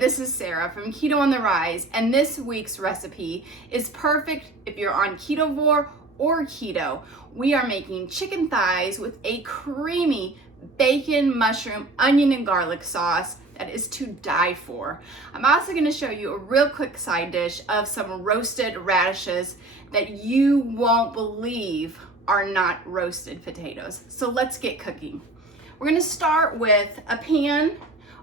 this is Sarah from Keto on the Rise, and this week's recipe is perfect if you're on ketovore or keto. We are making chicken thighs with a creamy bacon, mushroom, onion, and garlic sauce that is to die for. I'm also going to show you a real quick side dish of some roasted radishes that you won't believe are not roasted potatoes. So let's get cooking. We're going to start with a pan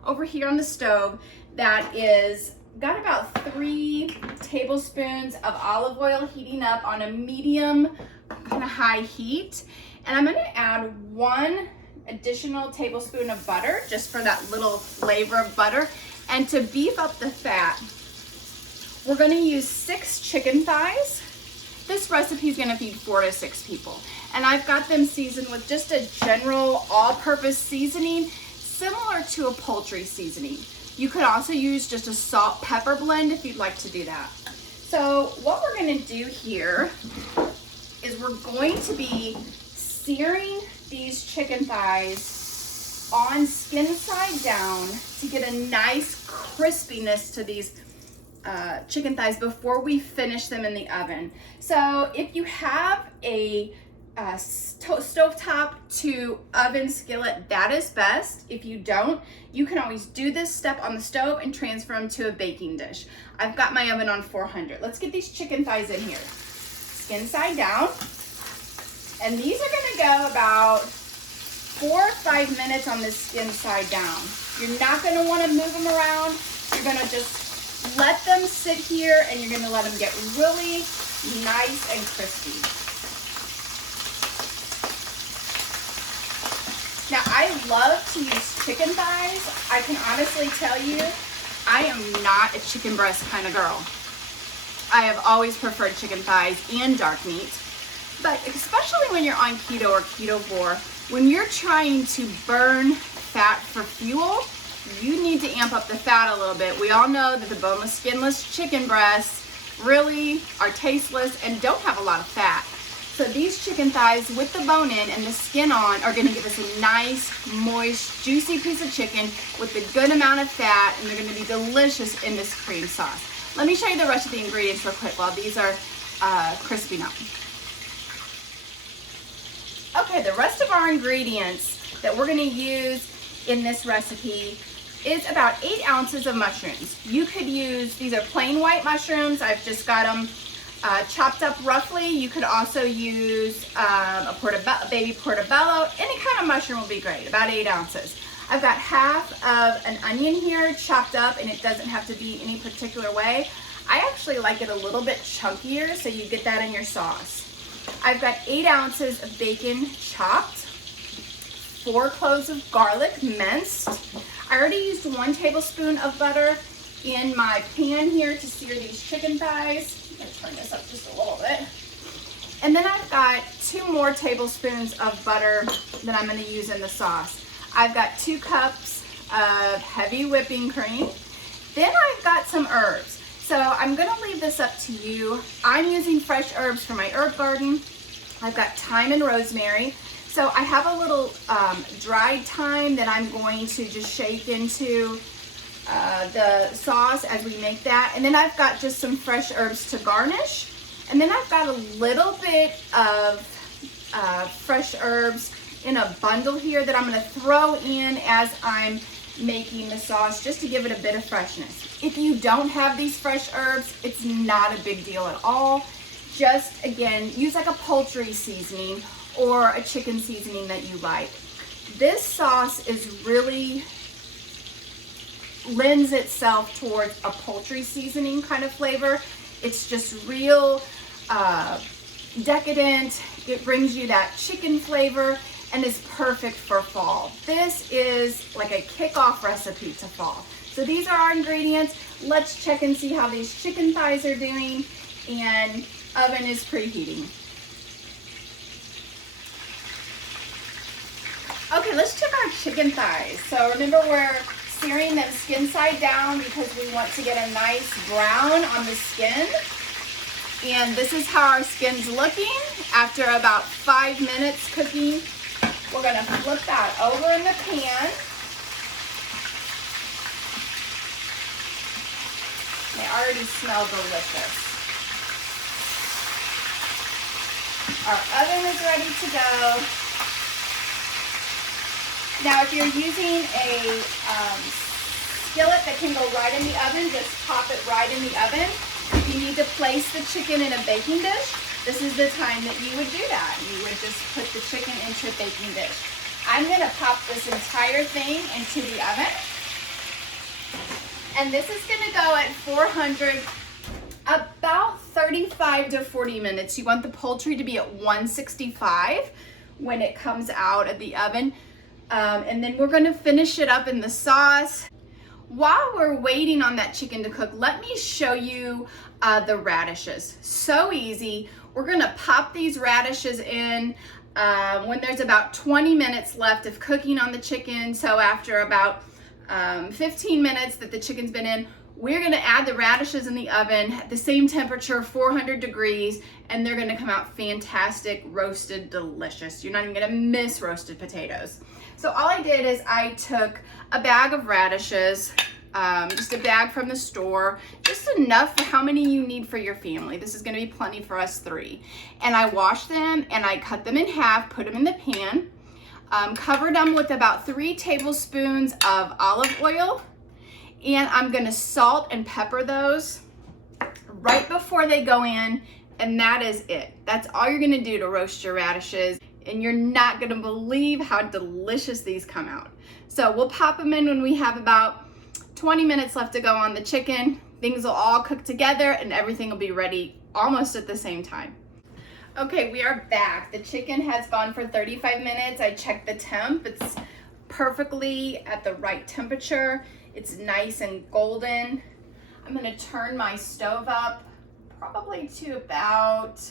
over here on the stove that is got about 3 tablespoons of olive oil heating up on a medium kind of high heat. And I'm going to add 1 additional tablespoon of butter just for that little flavor of butter. And to beef up the fat, we're going to use 6 chicken thighs. This recipe is going to feed 4 to 6 people. And I've got them seasoned with just a general all-purpose seasoning similar to a poultry seasoning. You could also use just a salt pepper blend if you'd like to do that. So what we're going to do here is we're going to be searing these chicken thighs on skin side down to get a nice crispiness to these chicken thighs before we finish them in the oven. So if you have a stovetop to oven skillet, that is best. If you don't, you can always do this step on the stove and transfer them to a baking dish. I've got my oven on 400. Let's get these chicken thighs in here. Skin side down. And these are gonna go about 4 or 5 minutes on this skin side down. You're not gonna wanna move them around. You're gonna just let them sit here and you're gonna let them get really nice and crispy. Now, I love to use chicken thighs. I can honestly tell you, I am not a chicken breast kind of girl. I have always preferred chicken thighs and dark meat. But especially when you're on keto or ketovore, when you're trying to burn fat for fuel, you need to amp up the fat a little bit. We all know that the boneless, skinless chicken breasts really are tasteless and don't have a lot of fat. So these chicken thighs with the bone in and the skin on are going to give us a nice, moist, juicy piece of chicken with a good amount of fat, and they're going to be delicious in this cream sauce. Let me show you the rest of the ingredients real quick while these are crisping up. Okay, the rest of our ingredients that we're going to use in this recipe is about 8 ounces of mushrooms. You could use, these are plain white mushrooms. I've just got them chopped up roughly. You could also use a baby portobello. Any kind of mushroom will be great, about 8 ounces. I've got half of an onion here chopped up, and it doesn't have to be any particular way. I actually like it a little bit chunkier, so you get that in your sauce. I've got 8 ounces of bacon chopped, 4 cloves of garlic minced. I already used 1 tablespoon of butter in my pan here to sear these chicken thighs. I'm going to turn this up just a little bit. And then I've got 2 more tablespoons of butter that I'm going to use in the sauce. I've got 2 cups of heavy whipping cream. Then I've got some herbs. So I'm going to leave this up to you. I'm using fresh herbs from my herb garden. I've got thyme and rosemary. So I have a little dried thyme that I'm going to just shake into the sauce as we make that. And then I've got just some fresh herbs to garnish. And then I've got a little bit of fresh herbs in a bundle here that I'm going to throw in as I'm making the sauce just to give it a bit of freshness. If you don't have these fresh herbs, it's not a big deal at all. Just, again, use like a poultry seasoning or a chicken seasoning that you like. This sauce is really lends itself towards a poultry seasoning kind of flavor. It's just real decadent. It brings you that chicken flavor and is perfect for fall. This is like a kickoff recipe to fall. So these are our ingredients. Let's check and see how these chicken thighs are doing, and oven is preheating. Okay, let's check our chicken thighs. So remember, we're searing them skin side down because we want to get a nice brown on the skin. And this is how our skin's looking after about 5 minutes cooking. We're gonna flip that over in the pan. They already smell delicious. Our oven is ready to go. Now, if you're using a skillet that can go right in the oven, just pop it right in the oven. If you need to place the chicken in a baking dish, this is the time that you would do that. You would just put the chicken into a baking dish. I'm gonna pop this entire thing into the oven. And this is gonna go at 400, about 35 to 40 minutes. You want the poultry to be at 165 when it comes out of the oven. And then we're gonna finish it up in the sauce. While we're waiting on that chicken to cook, let me show you the radishes. So easy. We're gonna pop these radishes in when there's about 20 minutes left of cooking on the chicken. So after about 15 minutes that the chicken's been in, we're gonna add the radishes in the oven at the same temperature, 400 degrees, and they're gonna come out fantastic, roasted, delicious. You're not even gonna miss roasted potatoes. So all I did is I took a bag of radishes, just a bag from the store, just enough for how many you need for your family. This is gonna be plenty for us 3. And I washed them and I cut them in half, put them in the pan, covered them with about 3 tablespoons of olive oil, and I'm gonna salt and pepper those right before they go in, and that is it. That's all you're gonna do to roast your radishes, and you're not gonna believe how delicious these come out. So we'll pop them in when we have about 20 minutes left to go on the chicken. Things will all cook together and everything will be ready almost at the same time. Okay, we are back. The chicken has gone for 35 minutes. I checked the temp. It's perfectly at the right temperature. It's nice and golden. I'm gonna turn my stove up probably to about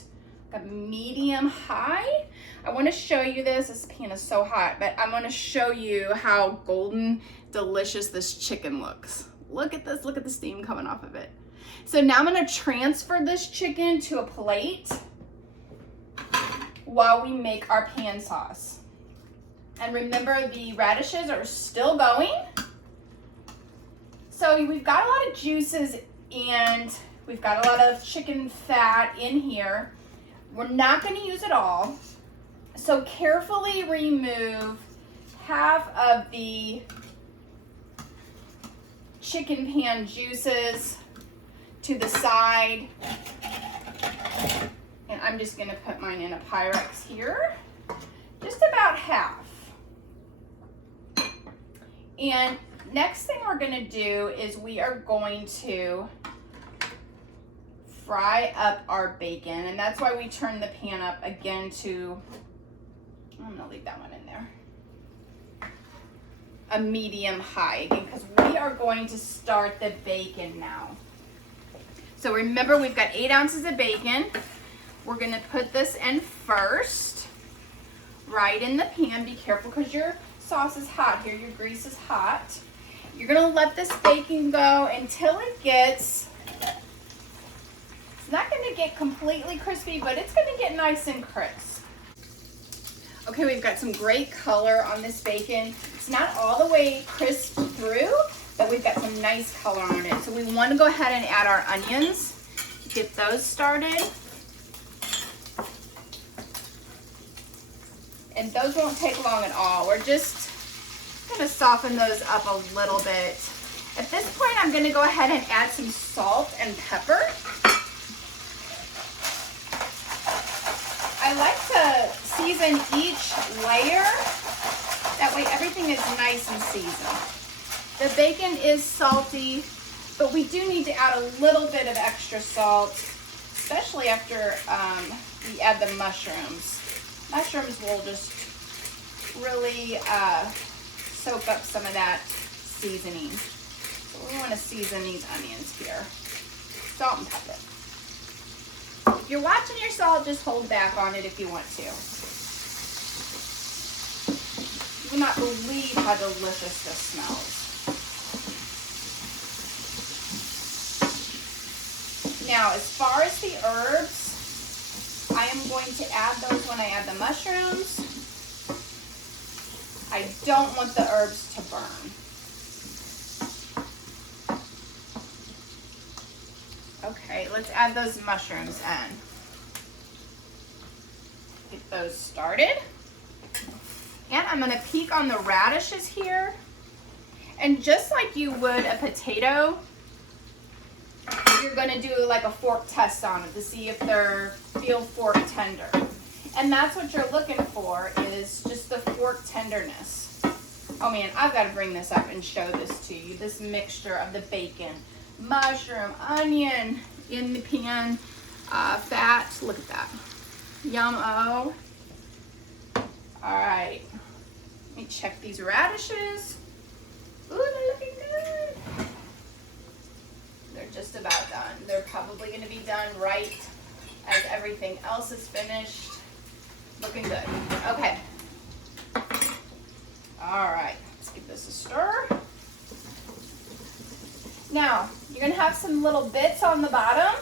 a medium high. I wanna show you this. This pan is so hot, but I'm gonna show you how golden, delicious this chicken looks. Look at this, look at the steam coming off of it. So now I'm gonna transfer this chicken to a plate while we make our pan sauce. And remember, the radishes are still going. So we've got a lot of juices and we've got a lot of chicken fat in here. We're not going to use it all. So carefully remove half of the chicken pan juices to the side. And I'm just going to put mine in a Pyrex here. Just about half. And next thing we're going to do is we are going to fry up our bacon, and that's why we turn the pan up again to, I'm gonna leave that one in there, a medium high again, because we are going to start the bacon now. So remember, we've got 8 ounces of bacon. We're gonna put this in first, right in the pan. Be careful because your sauce is hot here, your grease is hot. You're gonna let this bacon go until it gets, it's not gonna get completely crispy, but it's gonna get nice and crisp. Okay, we've got some great color on this bacon. It's not all the way crisp through, but we've got some nice color on it. So we wanna go ahead and add our onions, get those started. And those won't take long at all. We're just gonna soften those up a little bit. At this point, I'm gonna go ahead and add some salt and pepper. I like to season each layer. That way everything is nice and seasoned. The bacon is salty, but we do need to add a little bit of extra salt, especially after we add the mushrooms. Mushrooms will just really soak up some of that seasoning. So we want to season these onions here. Salt and pepper. If you're watching your salt, just hold back on it if you want to. You will not believe how delicious this smells. Now, as far as the herbs, I am going to add those when I add the mushrooms. I don't want the herbs to burn. Okay, let's add those mushrooms in. Get those started. And I'm gonna peek on the radishes here. And just like you would a potato, you're gonna do like a fork test on it to see if they're feel fork tender. And that's what you're looking for, is just the fork tenderness. Oh man, I've gotta bring this up and show this to you. This mixture of the bacon, mushroom, onion in the pan, fat, look at that. Yum-o. All right, let me check these radishes. Ooh, they're looking good. They're just about done. They're probably gonna be done right as everything else is finished. Looking good. Okay. All right, let's give this a stir. Now, you're gonna have some little bits on the bottom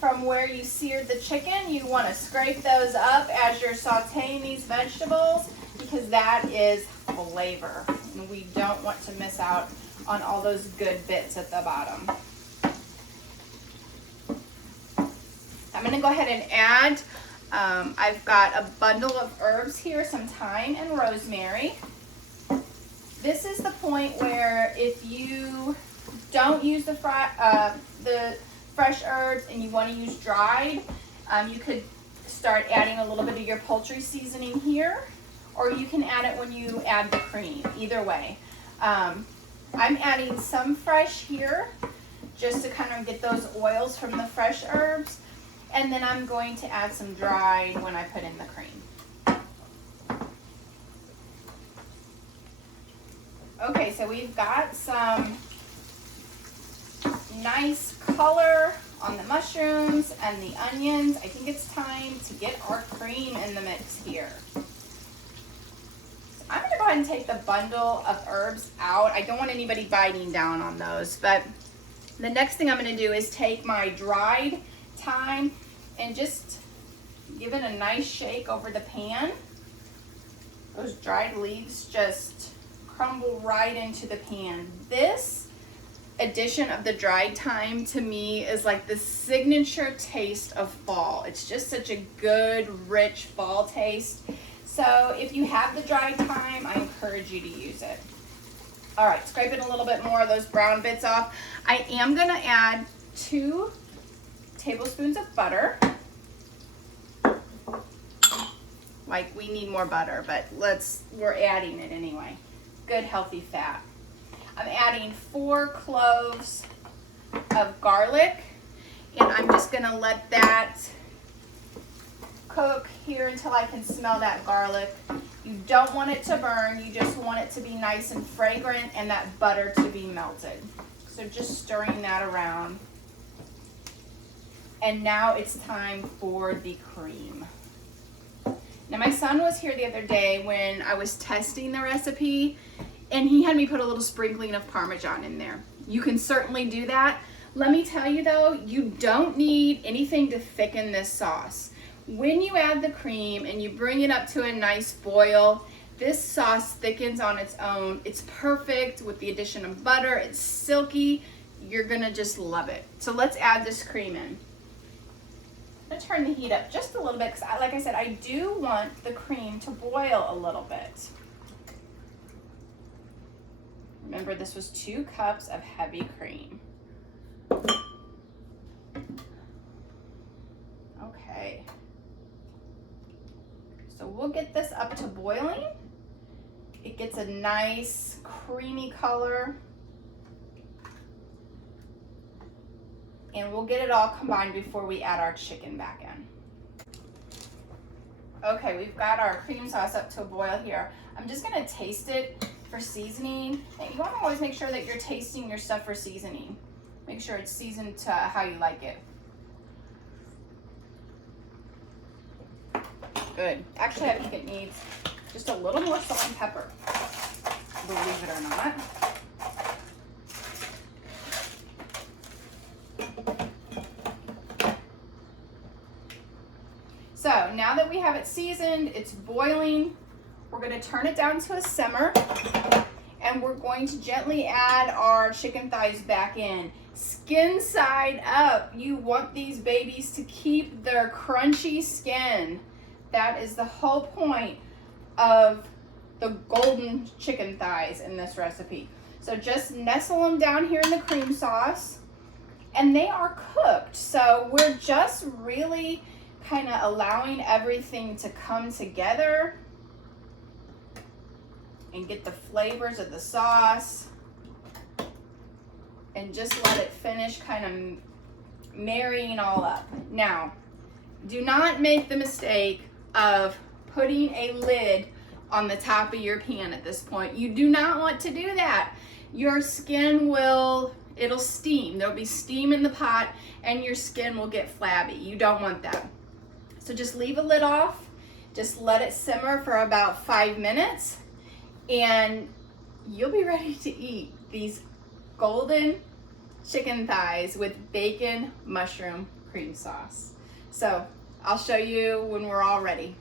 from where you seared the chicken. You wanna scrape those up as you're sauteing these vegetables because that is flavor. And we don't want to miss out on all those good bits at the bottom. I'm gonna go ahead and add, I've got a bundle of herbs here, some thyme and rosemary. This is the point where if you don't use the fresh herbs and you want to use dried, you could start adding a little bit of your poultry seasoning here, or you can add it when you add the cream, either way. I'm adding some fresh here just to kind of get those oils from the fresh herbs, and then I'm going to add some dried when I put in the cream. Okay, so we've got some nice color on the mushrooms and the onions. I think it's time to get our cream in the mix here. So I'm gonna go ahead and take the bundle of herbs out. I don't want anybody biting down on those, but the next thing I'm gonna do is take my dried thyme and just give it a nice shake over the pan. Those dried leaves just crumble right into the pan. This addition of the dried thyme to me is like the signature taste of fall. It's just such a good, rich fall taste. So if you have the dried thyme, I encourage you to use it. All right, scraping a little bit more of those brown bits off. I am gonna add 2 tablespoons of butter. Like, we need more butter, but we're adding it anyway. Good healthy fat. I'm adding 4 cloves of garlic, and I'm just gonna let that cook here until I can smell that garlic. You don't want it to burn, you just want it to be nice and fragrant and that butter to be melted. So just stirring that around. And now it's time for the cream. Now my son was here the other day when I was testing the recipe, and he had me put a little sprinkling of Parmesan in there. You can certainly do that. Let me tell you though, you don't need anything to thicken this sauce. When you add the cream and you bring it up to a nice boil, this sauce thickens on its own. It's perfect with the addition of butter. It's silky. You're gonna just love it. So let's add this cream in. I'm gonna turn the heat up just a little bit because, like I said, I do want the cream to boil a little bit. Remember, this was 2 cups of heavy cream. Okay. So we'll get this up to boiling. It gets a nice creamy color. And we'll get it all combined before we add our chicken back in. Okay, we've got our cream sauce up to a boil here. I'm just gonna taste it for seasoning. And you wanna always make sure that you're tasting your stuff for seasoning. Make sure it's seasoned to how you like it. Good. Actually, I think it needs just a little more salt and pepper, believe it or not. So now that we have it seasoned, it's boiling, we're gonna turn it down to a simmer, and we're going to gently add our chicken thighs back in. Skin side up. You want these babies to keep their crunchy skin. That is the whole point of the golden chicken thighs in this recipe. So just nestle them down here in the cream sauce, and they are cooked. So we're just really kind of allowing everything to come together and get the flavors of the sauce, and just let it finish kind of marrying all up. Now, do not make the mistake of putting a lid on the top of your pan at this point. You do not want to do that. Your skin it'll steam. There'll be steam in the pot and your skin will get flabby. You don't want that. So just leave a lid off. Just let it simmer for about 5 minutes and you'll be ready to eat these golden chicken thighs with bacon mushroom cream sauce. So I'll show you when we're all ready.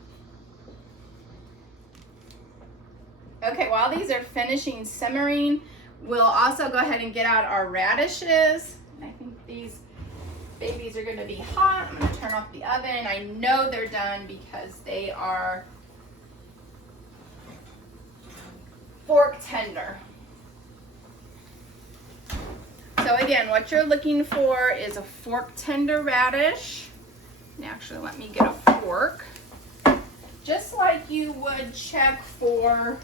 Okay, while these are finishing simmering, we'll also go ahead and get out our radishes. I think these babies are gonna be hot. I'm gonna turn off the oven. I know they're done because they are fork tender. So again, what you're looking for is a fork tender radish. And actually, let me get a fork. Just like you would check for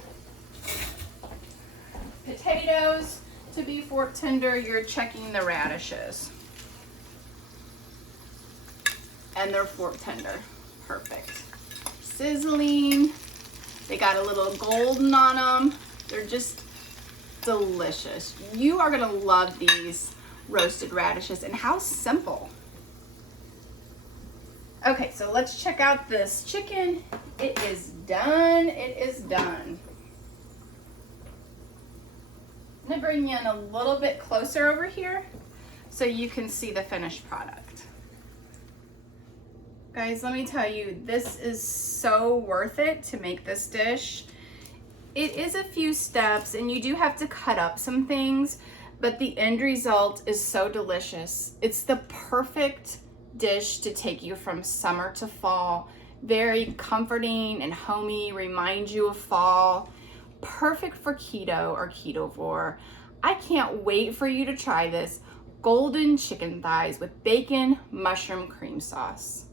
potatoes to be fork tender, you're checking the radishes. And they're fork tender. Perfect. Sizzling. They got a little golden on them. They're just delicious. You are gonna love these roasted radishes, and how simple. Okay, so let's check out this chicken. It is done. It is done. I'm gonna bring you in a little bit closer over here so you can see the finished product. Guys, let me tell you, this is so worth it to make this dish. It is a few steps and you do have to cut up some things, but the end result is so delicious. It's the perfect dish to take you from summer to fall. Very comforting and homey, reminds you of fall. Perfect for keto or ketovore. I can't wait for you to try this golden chicken thighs with bacon mushroom cream sauce.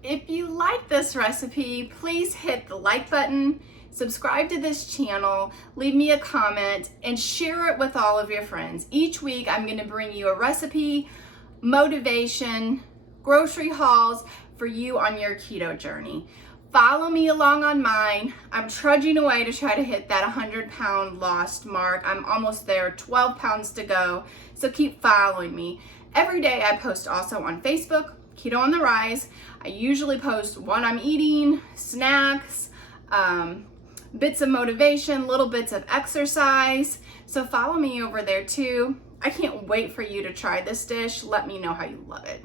If you like this recipe, please hit the like button, subscribe to this channel, leave me a comment, and share it with all of your friends. Each week, I'm gonna bring you a recipe, motivation, grocery hauls for you on your keto journey. Follow me along on mine. I'm trudging away to try to hit that 100-pound lost mark. I'm almost there, 12 pounds to go, so keep following me. Every day I post also on Facebook, Keto on the Rise. I usually post what I'm eating, snacks, bits of motivation, little bits of exercise. So follow me over there too. I can't wait for you to try this dish. Let me know how you love it.